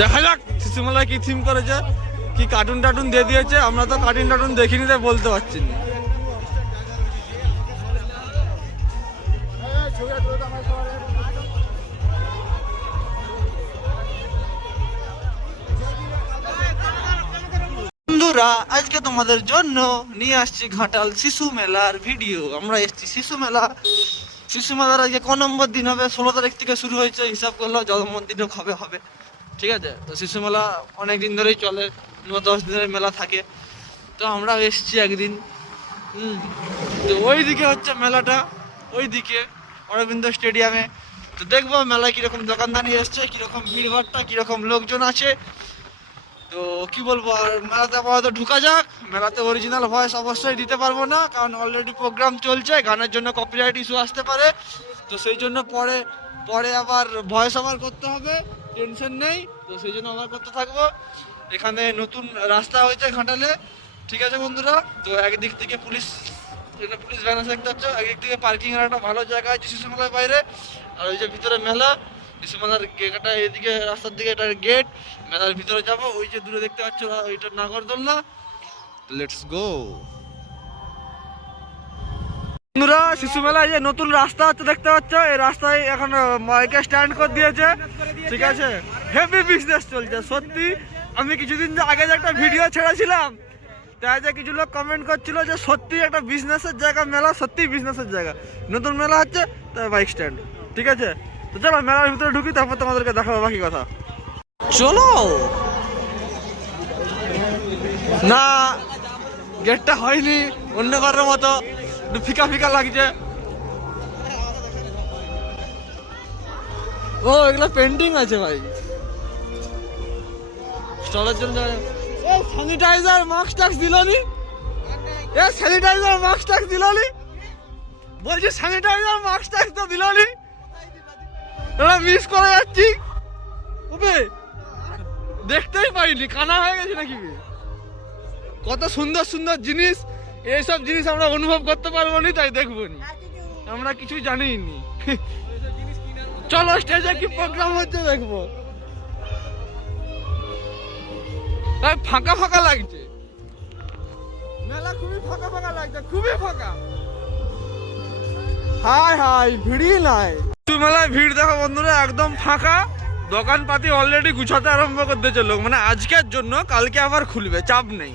দেখা যাক শিশুমেলায় কি থিম করেছে, কি কার্টুন টার্টুন দিয়ে দিয়েছে, আমরা তো কার্টুন টার্টুন দেখিনি তাই বলতে পারছি না। বন্ধুরা, আজকে তোমাদের জন্য নিয়ে আসছি ঘাটাল শিশু মেলার ভিডিও। আমরা এসেছি শিশু মেলা। শিশু মেলার আজকে ক নম্বর দিন হবে? ষোলো তারিখ থেকে শুরু হয়েছে, হিসাব করল জন্মদিনও কবে হবে? ঠিক আছে? তো শিশু মেলা অনেক দিন ধরেই চলে, ন দশ দিনের মেলা থাকে। তো আমরা এসেছি একদিন। তো ওই দিকে হচ্ছে মেলাটা ওই দিকে অরবিন্দ স্টেডিয়ামে। তো দেখব মেলায় কীরকম দোকানদানি এসছে, কীরকম ভিড়ভাড়টা কীরকম লোকজন আছে। তো কি বলব, আর মেলাতে আপাতত ঢুকা যাক। মেলাতে অরিজিনাল ভয়েস অবশ্যই দিতে পারব না, কারণ অলরেডি প্রোগ্রাম চলছে, গানের জন্য কপিরাইট ইস্যু আসতে পারে। তো সেই জন্য পরে পরে আবার ভয়েস ওভার করতে হবে টেনশন নেই। তো সেই জন্য ওভার করতে থাকব। এখানে নতুন রাস্তা হয়েছে ঘাটালে। ঠিক আছে বন্ধুরা, তো একদিক থেকে পুলিশ পুলিশ আছে দেখতে পাচ্ছ, একদিক থেকে পার্কিং এর একটা ভালো জায়গা আছে শিশু মেলার বাইরে। আর ওই যে ভিতরে মেলা মেলার গেটটা এদিকে, রাস্তার দিকে এটা গেট, মেলার ভিতরে যাব, ওই যে দূরে দেখতে পাচ্ছ ওইটা নাগরদোলনা। লেটস গো বন্ধুরা, শিশু মেলায় যে নতুন রাস্তা হচ্ছে, দেখতে পাচ্ছ, এই রাস্তায় এখন মাইকে স্ট্যান্ড করে দিয়েছে। ঠিক আছে? হেভি বিজনেস চলছে, সত্যি। আমি কিছুদিন আগে যে একটা ভিডিও ছেড়েছিলাম তাই যে কিছু লোক কমেন্ট করছিল যে সত্যি একটা বিজনেসের জায়গা, মেলা সত্যি বিজনেসের জায়গা। নতুন মেলা হচ্ছে, তাই বাইক স্ট্যান্ড ঠিক আছে? তো চলো, মেলার ভিতরে ঢুকি, তারপর তোমাদেরকে দেখাবো বাকি কথা। চলো! না, গেটটা হয়নি অন্যবারের মতো। ফিকা ফিকা লাগছে। ও, এগুলো পেন্টিং আছে ভাই। স্টলের জন্য স্যানিটাইজার মাস্ক টাক্স দিলনি? এ স্যানিটাইজার মাস্ক টাক্স দিলনি? বলছি স্যানিটাইজার মাস্ক টাক্স তো দিলনি? এরা মিস করে যাচ্ছি। ওবে দেখতেই পাইনি, কানা হয়ে গেছে নাকি? কত সুন্দর সুন্দর জিনিস, এইসব জিনিস আমরা অনুভব করতে পারব নি, তাই দেখব নি। আমরা কিছু জানিই নি চলো স্টেজে কি প্রোগ্রাম হচ্ছে দেখব। তাই ফাঁকা ফাঁকা লাগছে। মেলা খুবই ফাঁকা ফাঁকা লাগছে, খুবই ফাঁকা। হাই হাই ভিড়ই নাই। মেলায় ভিড় দেখো, বন্ধুরা, একদম ফাঁকা। দোকানপাতি অলরেডি গুছাতে আরম্ভ করতে লোক। মানে আজকের জন্য, কালকে আবার খুলবে, চাপ নেই।